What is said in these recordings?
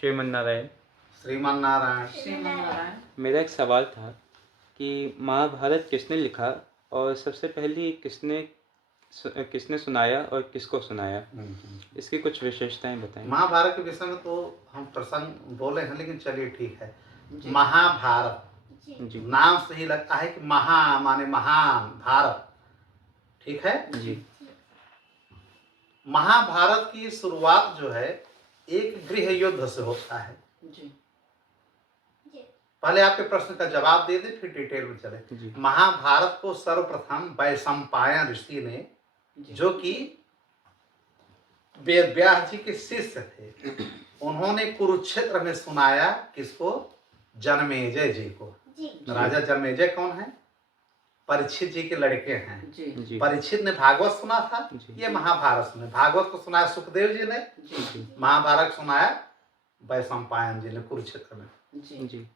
श्रीमन नारायण। श्रीमान नारायण। श्रीमन नारायण। मेरा एक सवाल था कि महाभारत किसने लिखा और सबसे पहले किसने सुनाया और किसको सुनाया, इसकी कुछ विशेषताएं बताएं। महाभारत के विषय में तो हम प्रसंग बोले हैं, लेकिन चलिए ठीक है। महाभारत जी नाम से ही लगता है कि महा माने महान, भारत, ठीक है जी। महाभारत की शुरुआत जो है एक गृह युद्ध से होता है। जी पहले आपके प्रश्न का जवाब दे दे, फिर डिटेल में चले। महाभारत को सर्वप्रथम वैशंपायन ऋषि ने, जो कि वेद व्यास जी के शिष्य थे, उन्होंने कुरुक्षेत्र में सुनाया। किसको? जनमेजय जी को। राजा जनमेजय कौन है? परीक्षित जी के लड़के हैं। परीक्षित ने भागवत सुना था, ये महाभारत सुने। भागवत को सुनाया सुखदेव जी ने, महाभारत सुनाया वैशंपायन जी ने कुरुक्षेत्र में।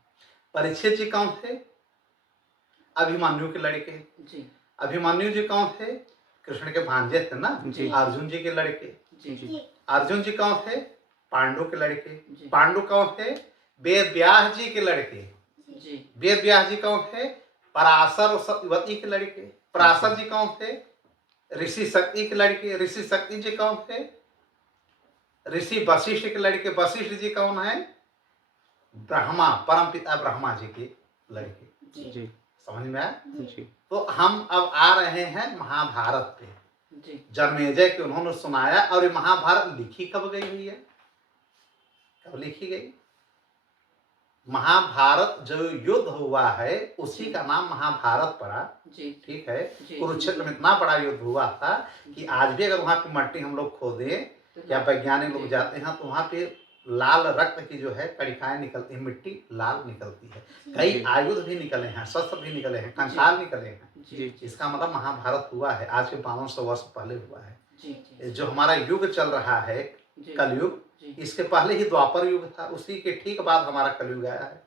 परीक्षित जी कौन थे? अभिमन्यु के लड़के। अभिमन्यु जी कौन थे? कृष्ण के भांजे थे ना, अर्जुन जी के लड़के। अर्जुन जी कौन थे? पांडु के लड़के। पांडु कौन थे? वेद व्यास जी के लड़के। वेद व्यास जी कौन थे? पराशर सत्यवती के लड़के। पराशर जी कौन थे? ऋषि शक्ति के लड़के। ऋषि शक्ति जी कौन थे? ऋषि वशिष्ठ के लड़के। वशिष्ठ जी कौन है? ब्रह्मा, परम पिता ब्रह्मा जी के लड़के। जी समझ में आया? जी। तो हम अब आ रहे हैं महाभारत पे। जनमेजय के उन्होंने सुनाया। और ये महाभारत लिखी कब गई हुई है? कब लिखी गई? महाभारत जो युद्ध हुआ है उसी का नाम महाभारत पड़ा। ठीक है। कुरुक्षेत्र में इतना बड़ा युद्ध हुआ था कि आज भी अगर वहां पे मट्टी हम लोग खोदें या वैज्ञानिक लोग जाते हैं तो वहां पे लाल रक्त की जो है कणिकाएं निकलती है, मिट्टी लाल निकलती है। कई आयुध भी निकले हैं, शस्त्र भी निकले हैं, कंकाल निकले हैं। इसका मतलब महाभारत हुआ है, आज के 5200 वर्ष पहले हुआ है। जो हमारा युग चल रहा है कलयुग, इसके पहले ही द्वापर युग था, उसी के ठीक बाद हमारा कलयुग आया है।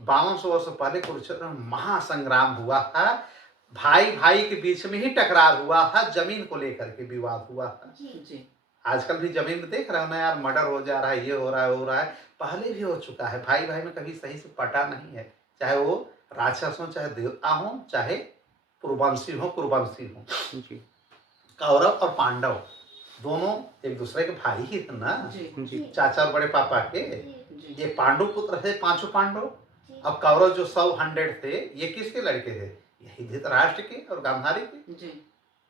5200 वर्ष पहले कुरुक्षेत्र में महासंग्राम हुआ था। भाई भाई के बीच में ही टकरार हुआ था, जमीन को लेकर के विवाद हुआ था। आजकल भी जमीन में देख रहे हो ना यार, मर्डर हो जा रहा है, ये हो रहा है, वो हो रहा है। पहले भी हो चुका है। भाई भाई में कभी सही से पटा नहीं है, चाहे वो राक्षस हो, चाहे देवता हो, चाहे पूर्ववंशी हो, कुरुवंशी हो। कौरव और पांडव दोनों एक दूसरे के भाई ही थे ना, चाचा और बड़े पापा के। ये पांडु पुत्र थे, पांचों पांडव। अब कौरव जो 100 थे, ये किसके लड़के थे? यही धृतराष्ट्र के और गांधारी के।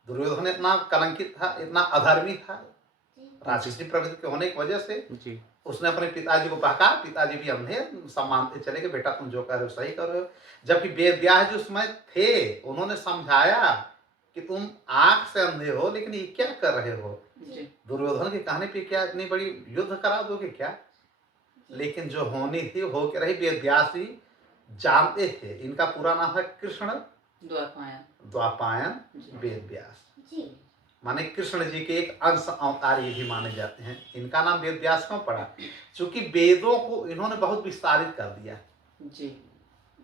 दुर्योधन इतना कलंकित था, इतना अधर्मी था राक्षसी प्रवृत्ति के होने की वजह से। उसने अपने पिताजी को बहका। पिताजी भी अंधे, सब मानते चले कि बेटा तुम जो कर रहे हो सही कर रहे हो। जबकि वेद व्यास जो उसमें थे, उन्होंने समझाया कि तुम आंख से अंधे हो, लेकिन ये क्या कर रहे हो? दुर्योधन के कहने पे क्या इतनी बड़ी युद्ध करा दोगे क्या? लेकिन जो होनी थी हो के रही। वेद व्यास ही जानते थे। इनका पूरा नाम है कृष्ण द्वापायन वेद व्यास, माने कृष्ण जी के एक अंश अवतार ये भी माने जाते हैं। इनका नाम वेद व्यास क्यों पड़ा? क्योंकि वेदों को इन्होंने बहुत विस्तारित कर दिया।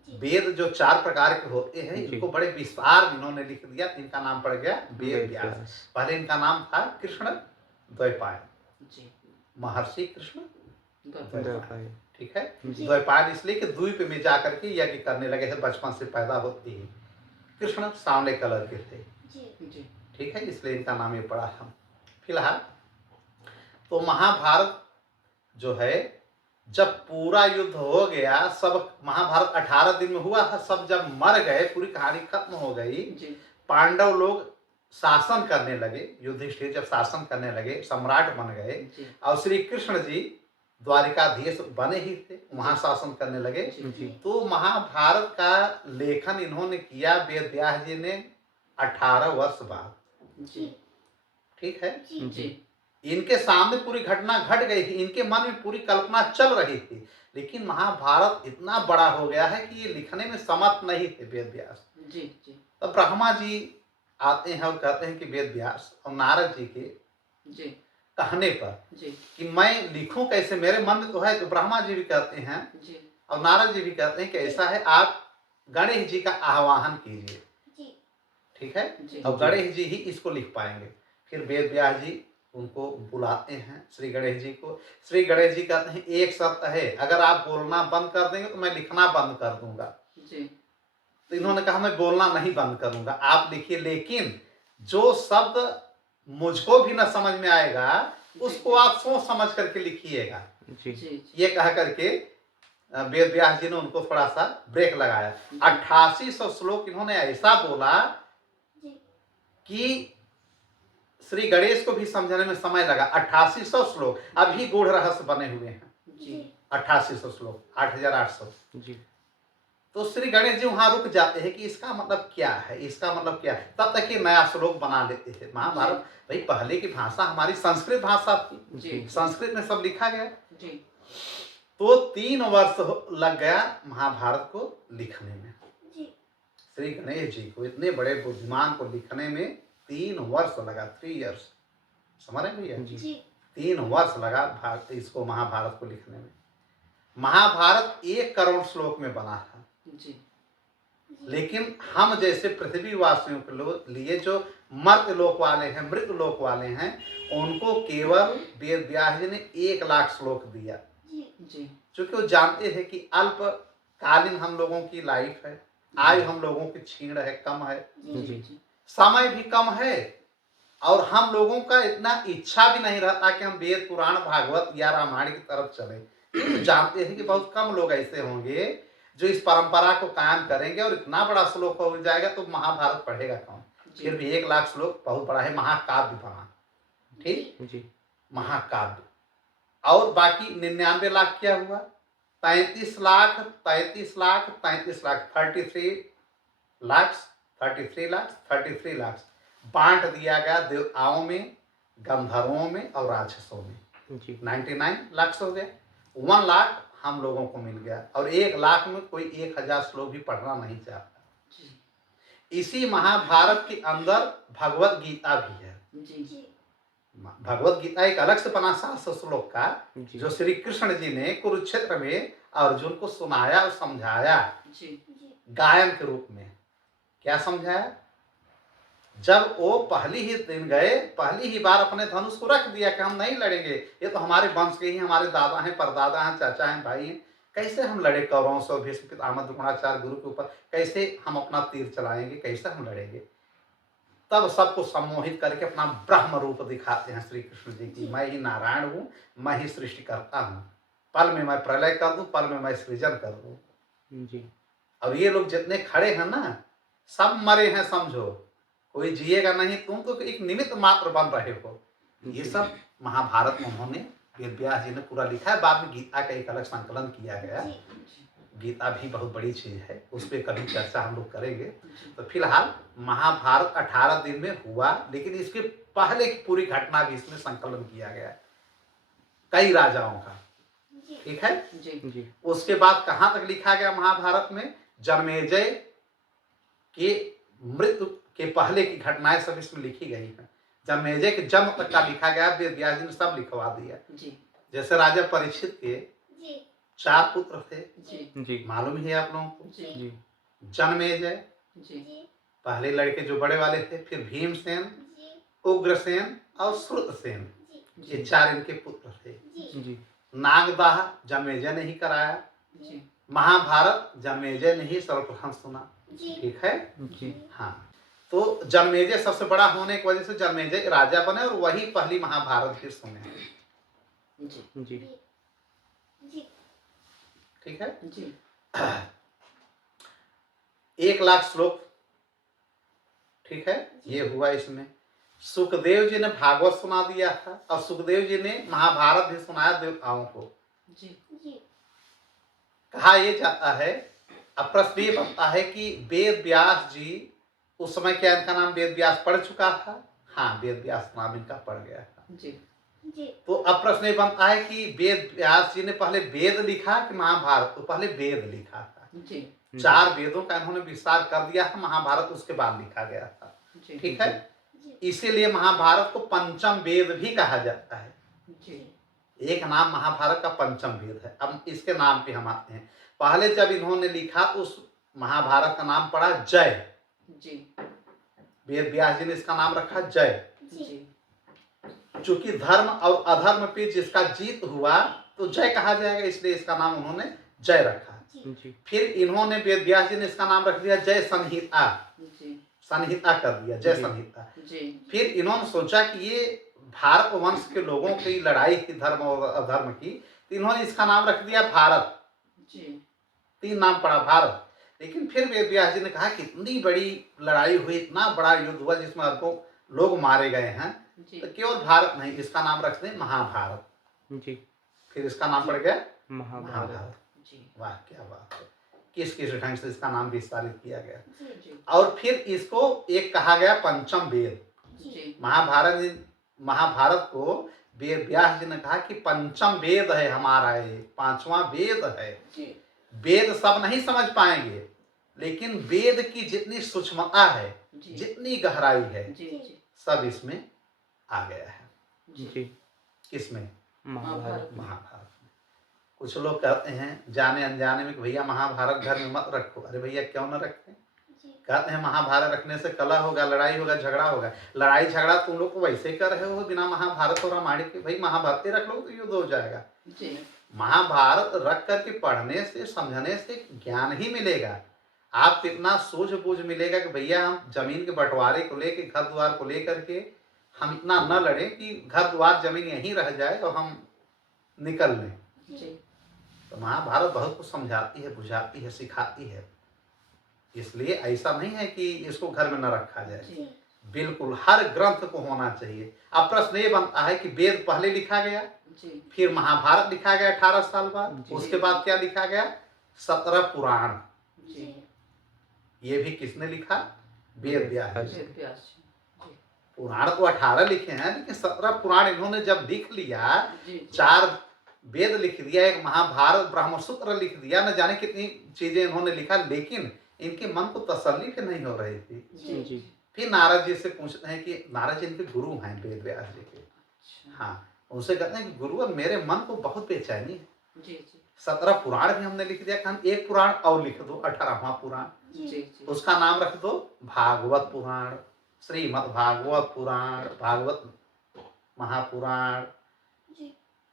वेद जो 4 प्रकार के होते हैं, इनको बड़े विस्तार इन्होंने लिख दिया, इनका नाम पड़ गया वेद व्यास। पहले इनका नाम था कृष्ण द्वैपायन, महर्षि कृष्ण द्वैपायन। ठीक है। द्वैपायन इसलिए कि द्वीप में जाकर के यज्ञ करने लगे थे, बचपन से पैदा होती ही। कृष्ण सांवले कलर के थे, ठीक है, इसलिए इनका नाम ये पड़ा हम। फिलहाल तो महाभारत जो है, जब पूरा युद्ध हो गया, सब महाभारत 18 दिन में हुआ था। सब जब मर गए, पूरी कहानी खत्म हो गई। पांडव लोग शासन करने लगे। युधिष्ठिर जब शासन करने लगे, सम्राट बन गए। और श्री कृष्ण जी द्वारिकाधीश बने ही थे, वहां शासन करने लगे। तो महाभारत का लेखन इन्होंने किया वेद व्यास जी ने 18 वर्ष बाद। ठीक है। इनके सामने पूरी घटना घट गई थी, इनके मन में पूरी कल्पना चल रही थी। लेकिन महाभारत इतना बड़ा हो गया है कि ये लिखने में समर्थ नहीं थे वेद व्यास। तो ब्रह्मा जी आते हैं और कहते हैं कि वेद व्यास और नारद जी के कहने पर कि मैं लिखूं कैसे, मेरे मन में तो है। तो ब्रह्मा जी भी कहते हैं और नारद जी भी कहते हैं कि ऐसा है, आप गणेश जी का आह्वान कीजिए। ठीक है। और गणेश जी ही इसको लिख पाएंगे। फिर वेद व्यास जी उनको बुलाते हैं श्री गणेश जी को। श्री गणेश जी कहते हैं एक शर्त है, अगर आप बोलना बंद कर देंगे तो मैं लिखना बंद कर दूंगा जी। तो इन्होंने कहा मैं बोलना नहीं बंद करूंगा, आप लिखिए, लेकिन जो शब्द मुझको भी न समझ में आएगा उसको आप सोच समझ करके लिखिएगा। ये कह करके वेद व्यास जी ने उनको थोड़ा सा ब्रेक लगाया। 8800 श्लोक इन्होंने ऐसा बोला कि श्री गणेश को भी समझने में समय लगा। 8800 श्लोक अभी गूढ़ रहस्य बने हुए हैं। 8800 श्लोक 8800 जी। तो श्री गणेश जी वहां रुक जाते हैं कि इसका मतलब क्या है, इसका मतलब क्या है। तब तक ये नया श्लोक बना लेते थे। महाभारत भाई पहले की भाषा हमारी संस्कृत भाषा थी, संस्कृत में सब लिखा गया जी। तो 3 वर्ष लग गया महाभारत को लिखने में जी। श्री गणेश जी को, इतने बड़े बुद्धिमान को लिखने में 3 वर्ष लगा, 3 इयर्स, समझ रहे भैया जी। 3 वर्ष लगा इसको महाभारत को लिखने में। महाभारत 1 करोड़ श्लोक में बना था जी। लेकिन हम जैसे पृथ्वी वासियों के लिए जो मर्त लोक वाले हैं, मृत लोक वाले हैं, उनको केवल वेद व्यास जी ने 1 लाख श्लोक दिया जी। क्योंकि वो जानते हैं कि अल्पकालीन हम लोगों की लाइफ है, आयु हम लोगों की क्षीण है, कम है जी। समय भी कम है और हम लोगों का इतना इच्छा भी नहीं रहता कि हम वेद पुराण भागवत या रामायण की तरफ चले। तो जानते हैं कि बहुत कम लोग ऐसे होंगे जो इस परंपरा को कायम करेंगे और इतना बड़ा श्लोक हो जाएगा तो महाभारत पढ़ेगा कौन। फिर भी 1 लाख श्लोक बहुत बड़ा है, महाकाव्य बना, ठीक जी, महाकाव्य। और बाकी 99 लाख क्या हुआ, 33 लाख 33 लाख 33 लाख 33 लाख बांट दिया गया देवताओं में, गंधर्वों में और राक्षसों में। 99 लाख हो गए, 1 लाख हम लोगों को मिल गया। और 1 लाख में कोई 1000 श्लोक भी पढ़ना नहीं चाहता। इसी महाभारत के अंदर भगवत गीता भी है जी। भगवत गीता एक अलग से बना 700 श्लोक का, जो श्री कृष्ण जी ने कुरुक्षेत्र में अर्जुन को सुनाया और समझाया गायन के रूप में। क्या समझाया, जब वो पहली ही दिन गए, पहली ही बार अपने धनुष को रख दिया कि हम नहीं लड़ेंगे, ये तो हमारे वंश के ही, हमारे दादा हैं, परदादा हैं, चाचा हैं, भाई हैं, कैसे हम लड़े कौरवों से, भीष्म पितामह द्रोणाचार्य गुरु के ऊपर, कैसे हम अपना तीर चलाएंगे, कैसे हम लड़ेंगे। तब सबको सम्मोहित करके अपना ब्रह्म रूप दिखाते हैं श्री कृष्ण जी की, मैं ही नारायण हूँ, मैं ही सृष्टि करता हूँ, पल में मैं प्रलय कर दूं, पल में मैं सृजन कर दूं जी। और ये लोग जितने खड़े हैं ना, सब मरे हैं समझो, कोई जिएगा नहीं, तुम तो एक निमित्त मात्र बन रहे हो। ये सब महाभारत में उन्होंने वेद व्यास जी ने पूरा लिखा है। बाद में गीता का एक अलग संकलन किया गया। गीता भी बहुत बड़ी चीज है, उस पर कभी चर्चा हम लोग करेंगे। तो फिलहाल महाभारत 18 दिन में हुआ, लेकिन इसके पहले की पूरी घटना भी इसमें संकलन किया गया कई राजाओं का, ठीक है जी। उसके बाद कहां तक लिखा गया महाभारत में, जन्मेजय के मृत्यु के पहले की घटनाएं सब इसमें लिखी गई हैं। जन्मेजय के जन्म तक का लिखा गया, वेद व्यास जी ने सब लिखवा दिया जी। जैसे राजा परीक्षित के 4 पुत्र थे जी, मालूम ही है आप लोगों को जी। जन्मेजय जी, पहले लड़के जो बड़े वाले थे, फिर भीमसेन, उग्रसेन और श्रुतसेन, ये 4 इनके पुत्र थे जी। नागदाह जन्मेजय ने ही कराया जी। महाभारत जन्मेजय ने ही सर्वप्रथम सुना, ठीक है जी। हाँ, तो जन्मेजय सबसे बड़ा होने की वजह से जन्मेजय राजा बने और वही पहली महाभारत फिर सुने जी जी, ठीक है जी। 1 लाख श्लोक, ठीक है, ये हुआ इसमें। सुखदेव जी ने भागवत सुना दिया था और सुखदेव जी ने महाभारत भी सुनाया देवताओं को जी। कहा यह जाता है, अब प्रश्न ये बनता है कि वेद व्यास जी उस समय क्या इनका नाम वेद व्यास पढ़ चुका था? हाँ, वेद व्यास नाम इनका पड़ गया था जी जी। तो अब प्रश्न ये बनता है कि वेद व्यास जी ने पहले वेद लिखा कि महाभारत? तो पहले वेद लिखा था जी। 4 वेदों का इन्होंने विस्तार कर दिया था, महाभारत उसके बाद लिखा गया था, ठीक है। इसीलिए महाभारत को पंचम वेद भी कहा जाता है जी। एक नाम महाभारत का पंचम वेद है। अब इसके नाम पे हम आते हैं। पहले जब इन्होंने लिखा उस महाभारत का नाम पड़ा जय जी। वेद व्यास जी ने इसका नाम रखा जय जी। चूंकि धर्म और अधर्म पे जिसका जीत हुआ तो जय कहा जाएगा, इसलिए इसका नाम उन्होंने जय रखा। फिर इन्होंने वेद व्यास जी ने इसका नाम रख दिया जय संहिता, संहिता कर दिया, जय संहिता। फिर इन्होंने सोचा कि ये भारत वंश के लोगों की लड़ाई थी धर्म और अधर्म की, तो इन्होंने इसका नाम रख दिया भारत। 3 नाम पड़ा भारत। लेकिन फिर वेद व्यास जी ने कहा कि इतनी बड़ी लड़ाई हुई, इतना बड़ा युद्ध हुआ जिसमें अरबों लोग मारे गए हैं, तो केवल भारत नहीं, इसका नाम रख दें महाभारत। फिर इसका नाम पड़ गया महाभारत। वाह क्या बात है, किस किस ढंग से इसका नाम विस्तारित किया गया। और फिर इसको एक कहा गया पंचम वेद। महाभारत को वेद व्यास जी ने कहा कि पंचम वेद है हमारा, ये 5वां वेद है। वेद सब नहीं समझ पाएंगे, लेकिन वेद की जितनी सूक्ष्मता है, जितनी गहराई है, सब इसमें आ गया है। किसमें? महाभारत में। कुछ लोग कहते हैं जाने अनजाने में कि भैया महाभारत घर में मत रखो। अरे भैया क्यों न रखें? कहते हैं महाभारत रखने से कलह होगा, लड़ाई होगा, झगड़ा होगा। लड़ाई झगड़ा तुम लोग तो वैसे ही कर रहे हो बिना महाभारत और रामायण के। भाई महाभारत ही रख लो तो युद्ध हो जाएगा। महाभारत रख करके पढ़ने से, समझने से ज्ञान ही मिलेगा। आप इतना सूझबूझ मिलेगा कि भैया हम जमीन के बंटवारे को लेकर, घर द्वार को लेकर के हम इतना न लड़े कि घर द्वार जमीन यहीं रह जाए और हम निकल लें। तो महाभारत बहुत कुछ समझाती है, बुझाती है, सिखाती है। इसलिए ऐसा नहीं है कि इसको घर में न रखा जाए, बिल्कुल हर ग्रंथ को होना चाहिए। अब प्रश्न ये बनता है कि वेद पहले लिखा गया, फिर महाभारत लिखा गया 18 साल बाद, उसके बाद क्या लिखा गया? 17 पुराण। ये भी किसने लिखा? वेद व्यास। पुराण तो 18 लिखे हैं, लेकिन 17 पुराण इन्होंने जब लिख लिया, 4 वेद लिख दिया, एक महाभारत ब्रह्मसूत्र लिख दिया, न जाने कितनी चीजें इन्होंने लिखा, लेकिन इनके मन को तसल्ली फिर नहीं हो रही थी। फिर नारद जी से पूछते हैं कि नारद जी इनके गुरु हैं वेद व्यास जी के। हाँ, उनसे कहते हैं कि गुरु मेरे मन को बहुत बेचैनी है। 17 पुराण भी हमने लिख दिया, हम एक पुराण और लिख दो, 18वां पुराण, उसका नाम रख दो भागवत पुराण, श्रीमद् भागवत पुराण, भागवत महापुराण।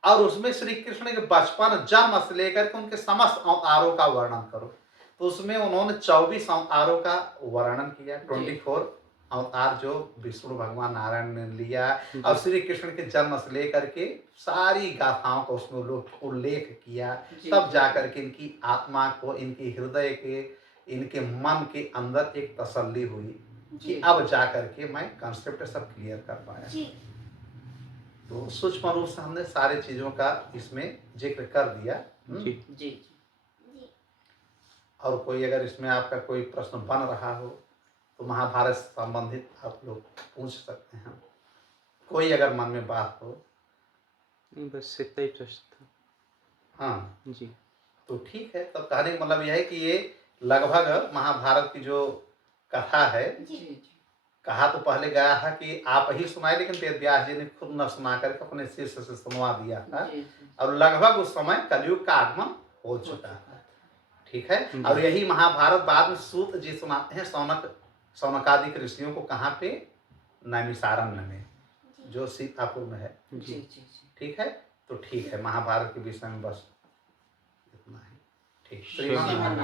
और उसमें श्री कृष्ण के बचपन, जन्म से लेकर के उनके समस्त अवतारों का वर्णन करो। तो उसमें उन्होंने 24 अवतारों का वर्णन किया, 24 अवतार जो विष्णु भगवान नारायण ने लिया, और श्री कृष्ण के जन्म से लेकर के सारी गाथाओं का उसमें उल्लेख किया। तब जाकर के इनकी आत्मा को, इनके हृदय के, इनके मन के अंदर एक तसल्ली हुई कि अब जाकर के मैं कंसेप्ट सब क्लियर कर पाया। तो सूक्ष्म रूप से हमने सारे चीजों का इसमें जिक्र कर दिया। जी। और कोई अगर इसमें आपका कोई प्रश्न बन रहा हो तो महाभारत से संबंधित आप लोग पूछ सकते हैं। कोई अगर मन में बात हो। नहीं, बस इतना ही प्रश्न था। हाँ जी। तो ठीक है, तब कहने का मतलब यह है कि ये लगभग महाभारत की जो कथा है, कहा तो पहले गया था कि आप ही सुनाए, लेकिन वेद व्यास जी ने खुद न सुना करके अपने शिष्य से सुनवा दिया था। और लगभग उस समय कलयुग का आगमन हो चुका था। ठीक है। और यही महाभारत बाद में सूत जी सुनाते हैं सौनकादिक ऋषियों को। कहाँ पे? नैमिषारण्य में, जो सीतापुर में है। ठीक है। तो ठीक है, महाभारत के विषय में बस इतना ही। ठीक। श्रीमान